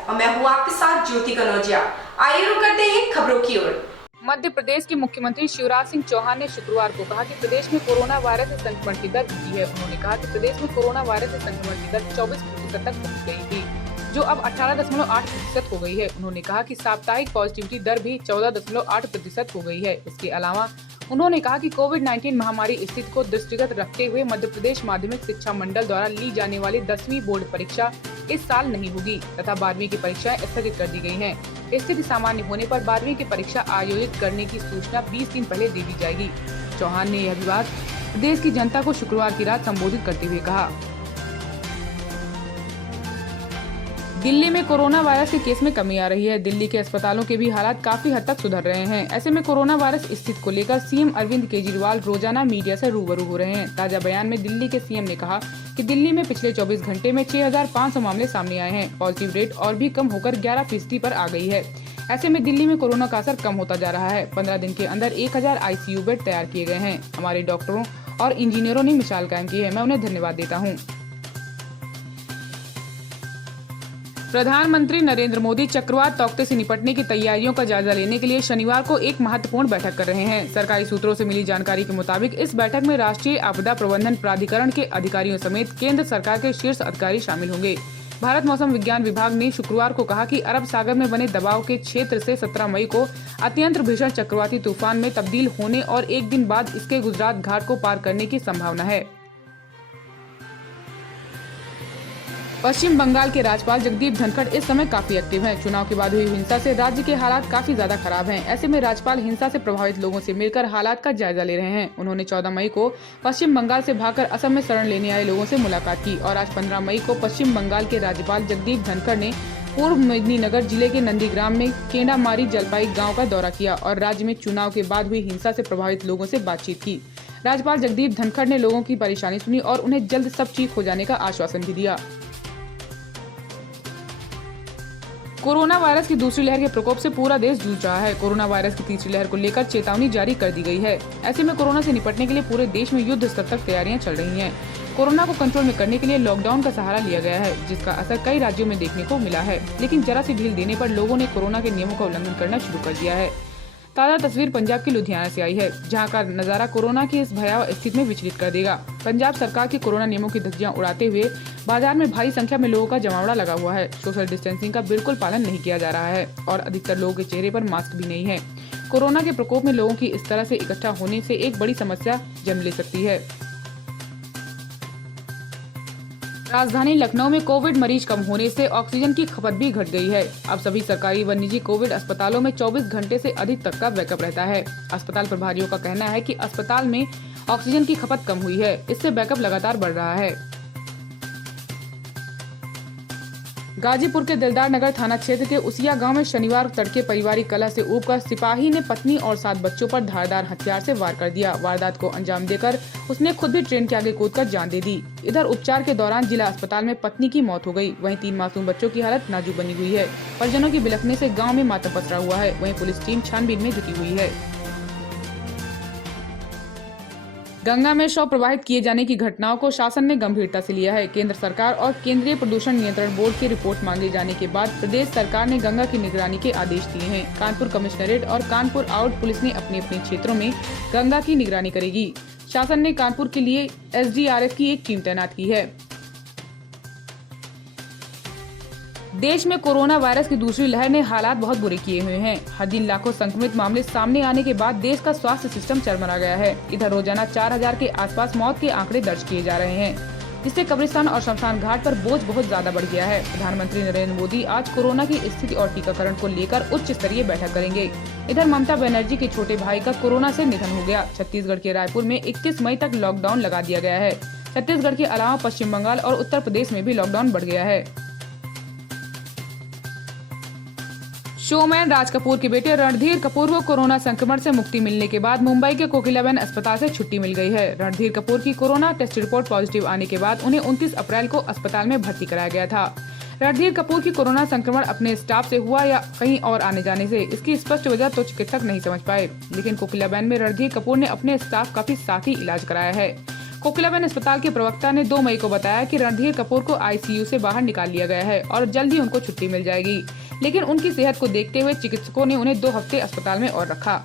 और मैं हूँ आपके साथ ज्योति कनौजिया। आइए रुक करते हैं खबरों की ओर। मध्य प्रदेश के मुख्यमंत्री शिवराज सिंह चौहान ने शुक्रवार को कहा कि प्रदेश में कोरोना वायरस से संक्रमण की दर घटी है। उन्होंने कहा कि प्रदेश में कोरोना वायरस से संक्रमण की दर 24% तक पहुंच गई थी, जो अब 18.8% हो गई है। उन्होंने कहा कि साप्ताहिक पॉजिटिविटी दर भी 14.8% हो गई है। इसके अलावा उन्होंने कहा कि कोविड-19 महामारी स्थिति को दृष्टिगत रखते हुए मध्य प्रदेश माध्यमिक शिक्षा मंडल द्वारा ली जाने वाली 10वीं बोर्ड परीक्षा इस साल नहीं होगी तथा 12वीं की परीक्षाएं स्थगित कर दी गई हैं। स्थिति सामान्य होने पर 12वीं की परीक्षा आयोजित करने की सूचना 20 दिन पहले दे दी जाएगी। चौहान ने यह भी बात प्रदेश की जनता को शुक्रवार की रात संबोधित करते हुए कहा। दिल्ली में कोरोना वायरस के केस में कमी आ रही है। दिल्ली के अस्पतालों के भी हालात काफी हद तक सुधर रहे हैं। ऐसे में कोरोना वायरस स्थिति को लेकर सीएम अरविंद केजरीवाल रोजाना मीडिया से रूबरू हो रहे हैं। ताजा बयान में दिल्ली के सीएम ने कहा कि दिल्ली में पिछले 24 घंटे में 6,500 मामले सामने आए हैं। पॉजिटिव रेट और भी कम होकर 11% पर आ गई है। ऐसे में दिल्ली में कोरोना का असर कम होता जा रहा है। 15 दिन के अंदर 1000 ICU बेड तैयार किए गए हैं। हमारे डॉक्टरों और इंजीनियरों ने मिसाल कायम की है। मैं उन्हें धन्यवाद देता हूँ। प्रधानमंत्री नरेंद्र मोदी चक्रवात तौकते से निपटने की तैयारियों का जायजा लेने के लिए शनिवार को एक महत्वपूर्ण बैठक कर रहे हैं। सरकारी सूत्रों से मिली जानकारी के मुताबिक इस बैठक में राष्ट्रीय आपदा प्रबंधन प्राधिकरण के अधिकारियों समेत केंद्र सरकार के शीर्ष अधिकारी शामिल होंगे। भारत मौसम विज्ञान विभाग ने शुक्रवार को कहा कि अरब सागर में बने दबाव के क्षेत्र से 17 मई को अत्यंत भीषण चक्रवाती तूफान में तब्दील होने और एक दिन बाद इसके गुजरात घाट को पार करने की संभावना है। पश्चिम बंगाल के राज्यपाल जगदीप धनखड़ इस समय काफी एक्टिव हैं। चुनाव के बाद हुई हिंसा से राज्य के हालात काफी ज्यादा खराब हैं। ऐसे में राज्यपाल हिंसा से प्रभावित लोगों से मिलकर हालात का जायजा ले रहे हैं। उन्होंने 14 मई को पश्चिम बंगाल से भागकर असम में शरण लेने आए लोगों से मुलाकात की और आज 15 मई को पश्चिम बंगाल के राज्यपाल जगदीप धनखड़ ने पूर्व मेदिनीनगर जिले के नंदीग्राम में केंडामारी जलपाई गाँव का दौरा किया और राज्य में चुनाव के बाद हुई हिंसा से प्रभावित लोगों से बातचीत की। राज्यपाल जगदीप धनखड़ ने लोगों की परेशानी सुनी और उन्हें जल्द सब ठीक हो जाने का आश्वासन भी दिया। कोरोना वायरस की दूसरी लहर के प्रकोप से पूरा देश जूझ रहा है। कोरोना वायरस की तीसरी लहर को लेकर चेतावनी जारी कर दी गई है। ऐसे में कोरोना से निपटने के लिए पूरे देश में युद्ध स्तर तक तैयारियां चल रही हैं। कोरोना को कंट्रोल में करने के लिए लॉकडाउन का सहारा लिया गया है, जिसका असर कई राज्यों में देखने को मिला है। लेकिन जरा सी ढील देने पर लोगों ने कोरोना के नियमों का उल्लंघन करना शुरू कर दिया है। ताज़ा तस्वीर पंजाब की लुधियाना से आई है, जहां का नजारा कोरोना की इस भयावह स्थिति में विचलित कर देगा। पंजाब सरकार की कोरोना नियमों की धज्जियां उड़ाते हुए बाजार में भारी संख्या में लोगों का जमावड़ा लगा हुआ है। सोशल डिस्टेंसिंग का बिल्कुल पालन नहीं किया जा रहा है और अधिकतर लोगों के चेहरे पर मास्क भी नहीं है। कोरोना के प्रकोप में लोगों की इस तरह से इकट्ठा होने से एक बड़ी समस्या जन्म ले सकती है। राजधानी लखनऊ में कोविड मरीज कम होने से ऑक्सीजन की खपत भी घट गई है। अब सभी सरकारी व निजी कोविड अस्पतालों में 24 घंटे से अधिक तक का बैकअप रहता है। अस्पताल प्रभारियों का कहना है कि अस्पताल में ऑक्सीजन की खपत कम हुई है, इससे बैकअप लगातार बढ़ रहा है। गाजीपुर के दिलदार नगर थाना क्षेत्र के उसिया गांव में शनिवार तड़के पारिवारिक कलह से ऊबकर सिपाही ने पत्नी और 7 बच्चों पर धारदार हथियार से वार कर दिया। वारदात को अंजाम देकर उसने खुद भी ट्रेन के आगे कूदकर जान दे दी। इधर उपचार के दौरान जिला अस्पताल में पत्नी की मौत हो गई। वहीं 3 मासूम बच्चों की हालत नाजुक बनी हुई है। परिजनों की बिलखने से गाँव में मातम पसरा हुआ है। वहीं पुलिस टीम छानबीन में जुटी हुई है। गंगा में शव प्रवाहित किए जाने की घटनाओं को शासन ने गंभीरता से लिया है। केंद्र सरकार और केंद्रीय प्रदूषण नियंत्रण बोर्ड की रिपोर्ट मांगे जाने के बाद प्रदेश सरकार ने गंगा की निगरानी के आदेश दिए हैं। कानपुर कमिश्नरेट और कानपुर आउट पुलिस ने अपने अपने क्षेत्रों में गंगा की निगरानी करेगी। शासन ने कानपुर के लिए SDRF की एक टीम तैनात की है। देश में कोरोना वायरस की दूसरी लहर ने हालात बहुत बुरे किए हुए हैं। हर दिन लाखों संक्रमित मामले सामने आने के बाद देश का स्वास्थ्य सिस्टम चरमरा गया है। इधर रोजाना 4000 के आसपास मौत के आंकड़े दर्ज किए जा रहे हैं, जिससे कब्रिस्तान और शमशान घाट पर बोझ बहुत ज्यादा बढ़ गया है। प्रधानमंत्री नरेंद्र मोदी आज कोरोना की स्थिति और टीकाकरण को लेकर उच्च स्तरीय बैठक करेंगे। इधर ममता बनर्जी के छोटे भाई का कोरोना से निधन हो गया। छत्तीसगढ़ के रायपुर में 31 मई तक लॉकडाउन लगा दिया गया है। छत्तीसगढ़ के अलावा पश्चिम बंगाल और उत्तर प्रदेश में भी लॉकडाउन बढ़ गया है। शोमैन राज कपूर के बेटे रणधीर कपूर को कोरोना संक्रमण से मुक्ति मिलने के बाद मुंबई के कोकिलाबेन अस्पताल से छुट्टी मिल गई है। रणधीर कपूर की कोरोना टेस्ट रिपोर्ट पॉजिटिव आने के बाद उन्हें 29 अप्रैल को अस्पताल में भर्ती कराया गया था। रणधीर कपूर की कोरोना संक्रमण अपने स्टाफ से हुआ या कहीं और आने जाने से, इसकी स्पष्ट वजह तो चिकित्सक नहीं समझ पाए। लेकिन कोकिलाबेन में रणधीर कपूर ने अपने स्टाफ का भी साथ ही इलाज कराया है। कोकिलाबेन अस्पताल के प्रवक्ता ने 2 मई को बताया कि रणधीर कपूर को आईसीयू से बाहर निकाल लिया गया है और जल्द ही उनको छुट्टी मिल जाएगी, लेकिन उनकी सेहत को देखते हुए चिकित्सकों ने उन्हें 2 हफ्ते अस्पताल में और रखा।